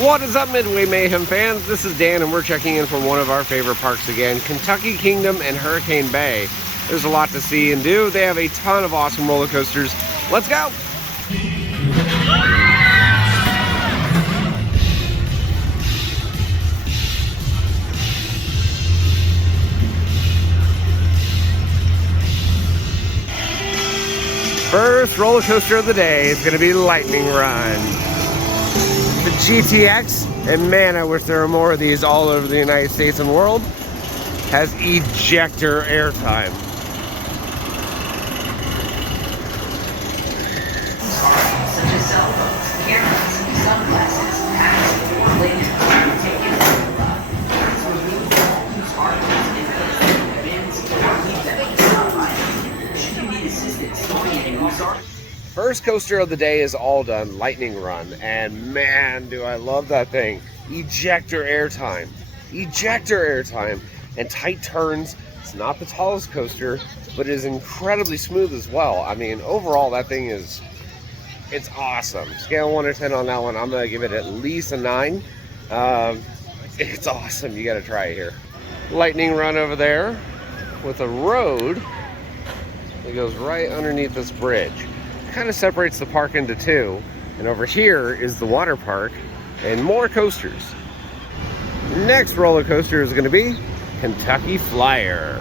What is up, Midway Mayhem fans? This is Dan, and we're checking in from one of our favorite parks again, Kentucky Kingdom and Hurricane Bay. There's a lot to see and do. They have a ton of awesome roller coasters. Let's go! First roller coaster of the day is going to be Lightning Run. The GTX, and man, I wish there were more of these all over the United States and world, has ejector airtime. Such as cell phones, cameras, sunglasses, hats, or later take you for a ride. So remove all loose articles in place, bins, or leave them inside. Should you need assistance orienting loose articles? First coaster of the day is all done, Lightning Run, and man, do I love that thing. Ejector airtime, and tight turns. It's not the tallest coaster, but it is incredibly smooth as well. I mean, overall, that thing it's awesome. Scale 1 to 10 on that one, I'm gonna give it at least a 9. It's awesome, you gotta try it here. Lightning Run over there with a road that goes right underneath this bridge. Kind of separates the park into two, and over here is the water park and more coasters. Next roller coaster is going to be Kentucky Flyer.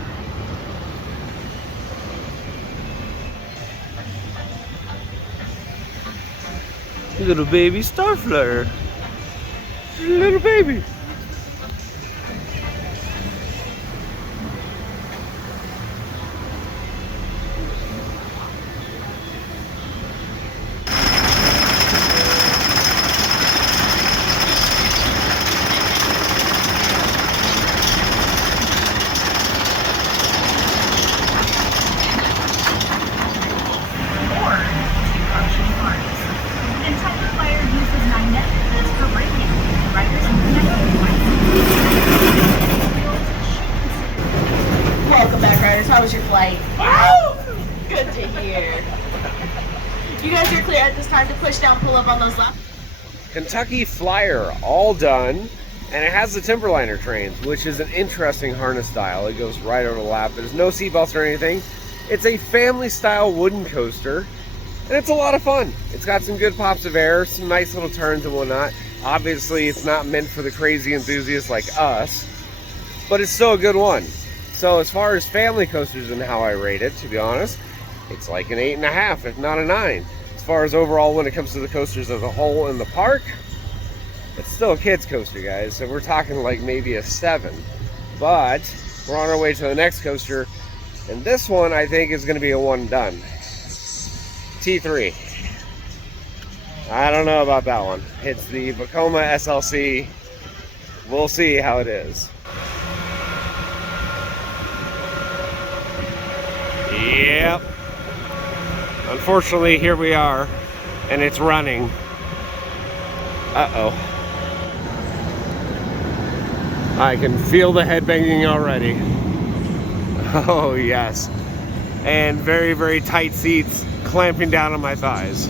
Little baby Star Flyer. Little baby. Welcome back, riders. How was your flight? Wow! Good to hear. You guys are clear at this time to push down, pull up on those left. Kentucky Flyer, all done, and it has the Timberliner trains, which is an interesting harness style. It goes right over the lap. There's no seatbelts or anything. It's a family-style wooden coaster, and it's a lot of fun. It's got some good pops of air, some nice little turns and whatnot. Obviously, it's not meant for the crazy enthusiasts like us, but it's still a good one. So as far as family coasters and how I rate it, to be honest, it's like an 8.5, if not a 9. As far as overall when it comes to the coasters as a whole in the park, it's still a kid's coaster, guys. So we're talking like maybe a 7. But we're on our way to the next coaster, and this one I think is going to be a 1 done. T3. I don't know about that one. It's the Vekoma SLC. We'll see how it is. Yep. Unfortunately, here we are, and it's running. Uh-oh. I can feel the headbanging already. Oh, yes. And very, very tight seats clamping down on my thighs.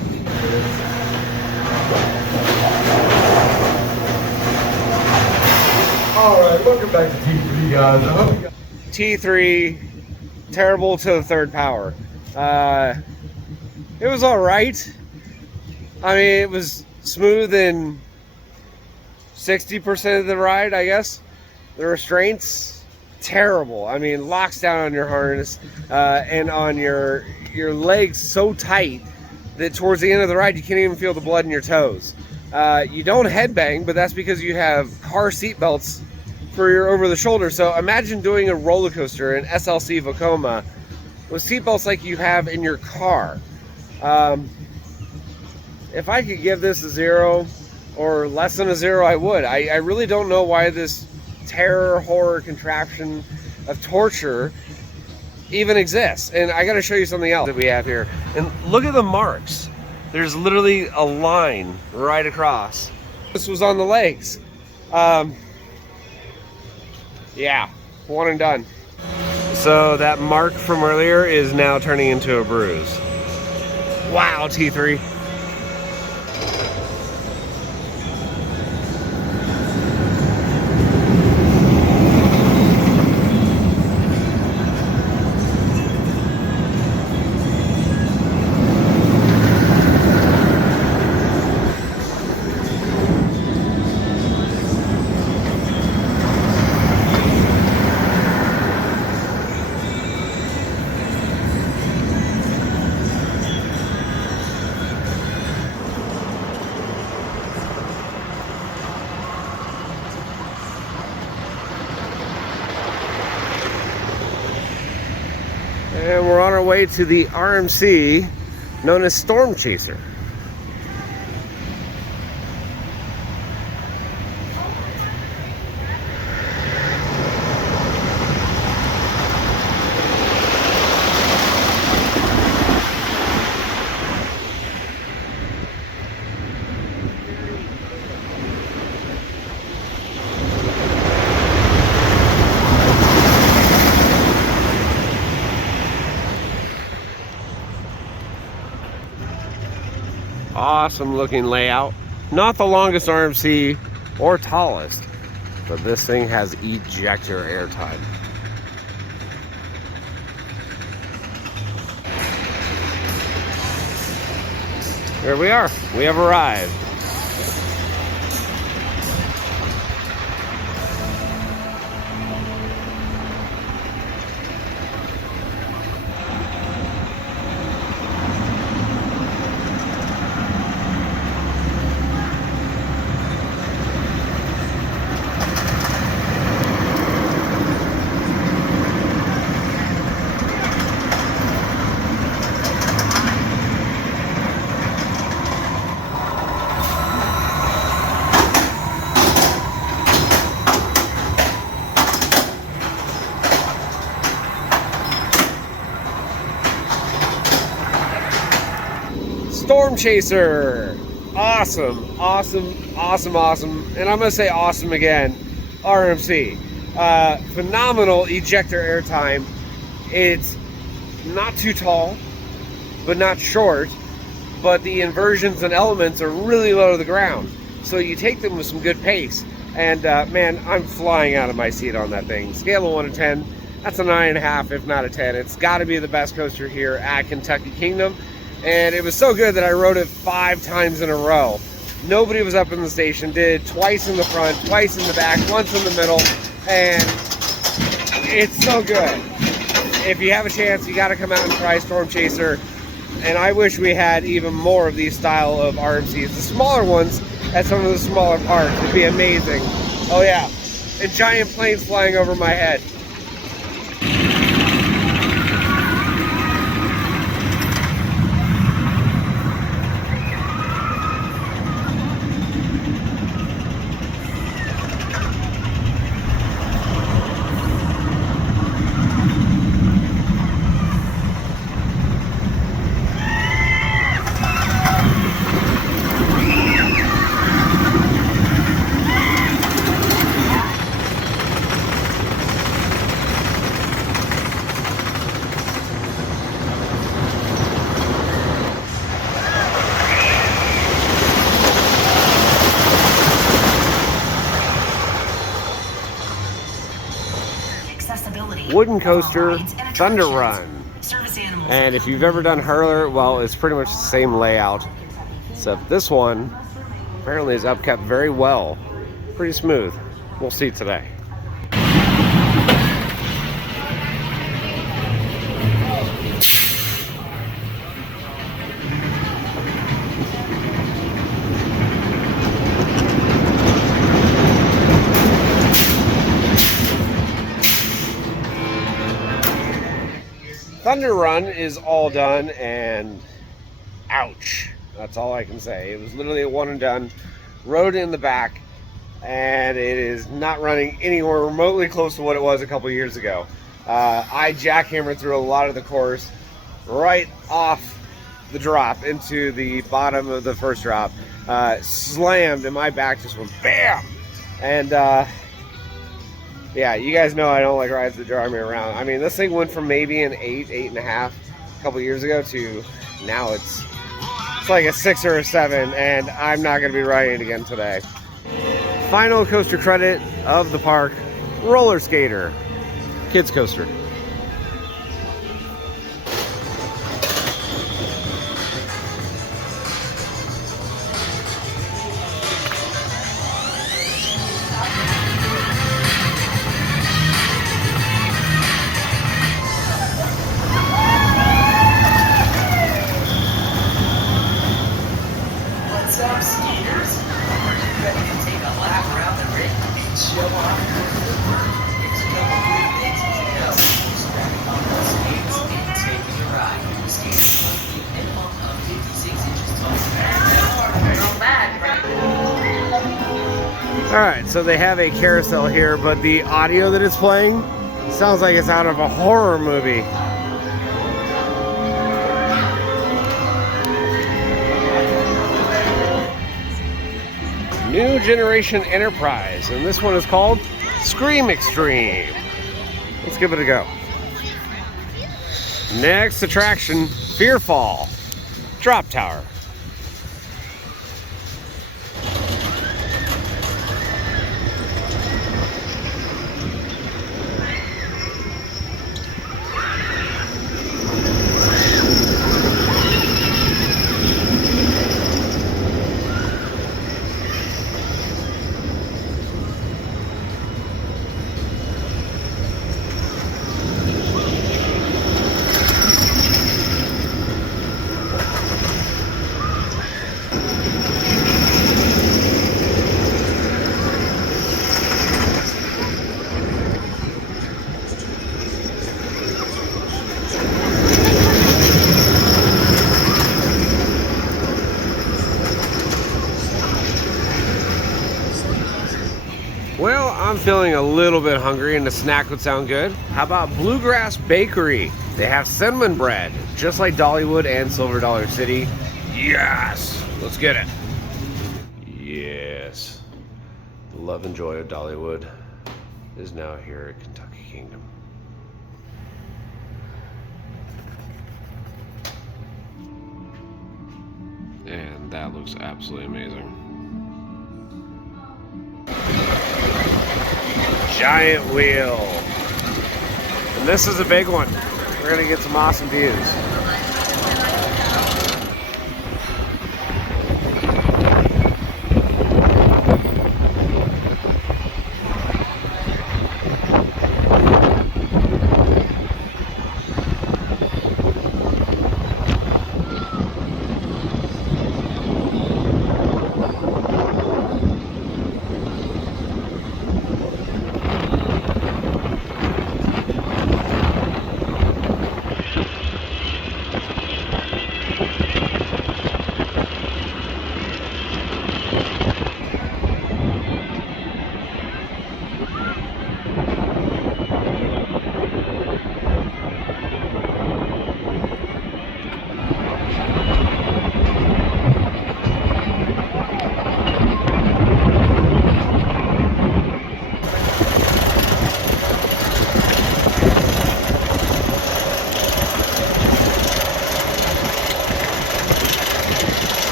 Alright, welcome back to T3, guys. I hope you guys... T3, terrible to the third power. It was alright. I mean, it was smooth in 60% of the ride, I guess. The restraints, terrible. I mean, locks down on your harness and on your legs so tight that towards the end of the ride, you can't even feel the blood in your toes. You don't headbang, but that's because you have car seat belts for your over the shoulder. So imagine doing a roller coaster in SLC Vekoma with seat belts like you have in your car. If I could give this a 0 or less than a 0, I would. I really don't know why this terror horror contraption of torture even exists. And I got to show you something else that we have here. And look at the marks. There's literally a line right across. This was on the legs. Yeah, 1 and done. So that mark from earlier is now turning into a bruise. Wow, T3. And we're on our way to the RMC known as Storm Chaser. Awesome looking layout. Not the longest RMC or tallest, but this thing has ejector airtime. Here we are. We have arrived. Storm Chaser. Awesome, awesome, awesome, awesome. And I'm going to say awesome again. RMC. Phenomenal ejector airtime. It's not too tall, but not short. But the inversions and elements are really low to the ground. So you take them with some good pace. And man, I'm flying out of my seat on that thing. Scale of 1 to 10, that's a 9.5, if not a 10. It's got to be the best coaster here at Kentucky Kingdom. And it was so good that I rode it 5 times in a row. Nobody was up in the station. Did twice in the front, twice in the back, once in the middle, and it's so good. If you have a chance, you got to come out and try Storm Chaser. And I wish we had even more of these style of RMCs. The smaller ones at some of the smaller parks would be amazing. Oh yeah, and giant planes flying over my head. Wooden coaster, Thunder Run. And if you've ever done Hurler, well, it's pretty much the same layout. Except this one apparently is upkept very well. Pretty smooth. We'll see today. Thunder Run is all done, and ouch. That's all I can say. It was literally a one and done. Rode in the back, and it is not running anywhere remotely close to what it was a couple years ago. I jackhammered through a lot of the course right off the drop into the bottom of the first drop. Slammed, and my back just went BAM! And yeah, you guys know I don't like rides that drive me around. I mean, this thing went from maybe an 8.5 a couple years ago to now it's like a 6 or a 7, and I'm not going to be riding it again today. Final coaster credit of the park, Roller Skater, kids coaster. Show off. It's a couple of big things. Alright, so they have a carousel here, but the audio that it's playing sounds like it's out of a horror movie. New Generation Enterprise, and this one is called Scream Extreme. Let's give it a go. Next attraction, Fearfall Drop Tower. Well, I'm feeling a little bit hungry and a snack would sound good. How about Bluegrass Bakery? They have cinnamon bread, just like Dollywood and Silver Dollar City. Yes! Let's get it. Yes. The love and joy of Dollywood is now here at Kentucky Kingdom. And that looks absolutely amazing. Giant wheel. And this is a big one. We're gonna get some awesome views.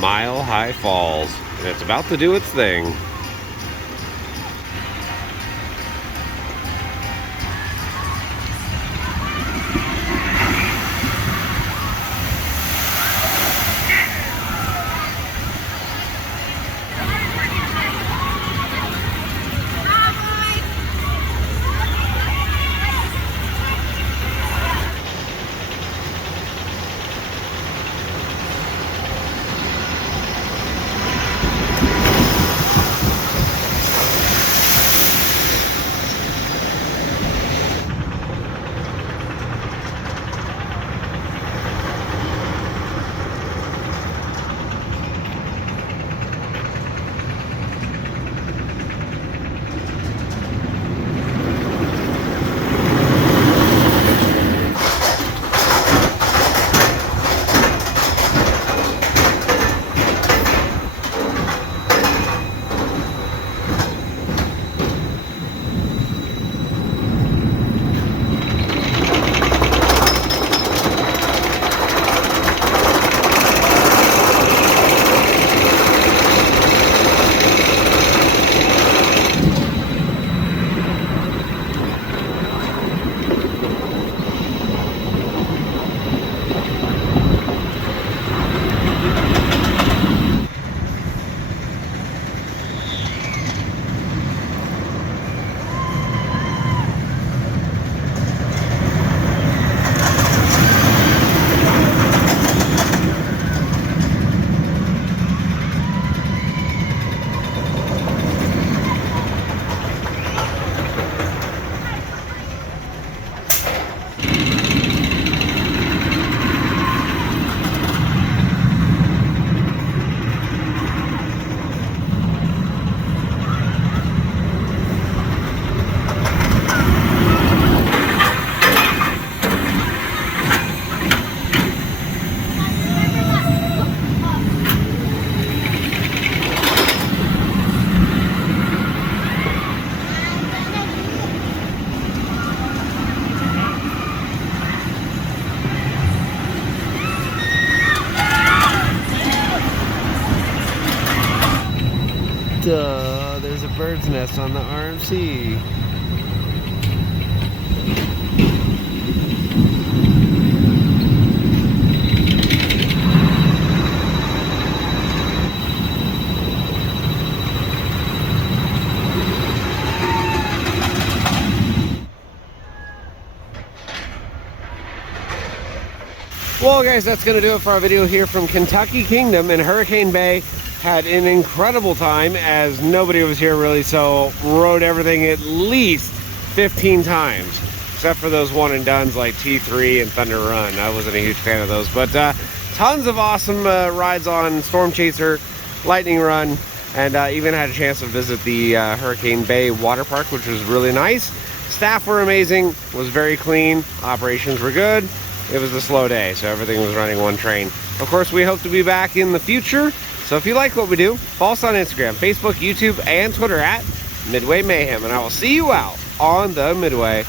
Mile High Falls, and it's about to do its thing. Duh, there's a bird's nest on the RMC. Well, guys, that's going to do it for our video here from Kentucky Kingdom, and Hurricane Bay had an incredible time as nobody was here really, so rode everything at least 15 times, except for those one and dones like T3 and Thunder Run. I wasn't a huge fan of those, but tons of awesome rides on Storm Chaser, Lightning Run, and even had a chance to visit the Hurricane Bay Water Park, which was really nice. Staff were amazing, was very clean, operations were good. It was a slow day, so everything was running one train. Of course, we hope to be back in the future. So if you like what we do, follow us on Instagram, Facebook, YouTube, and Twitter at Midway Mayhem. And I will see you out on the Midway.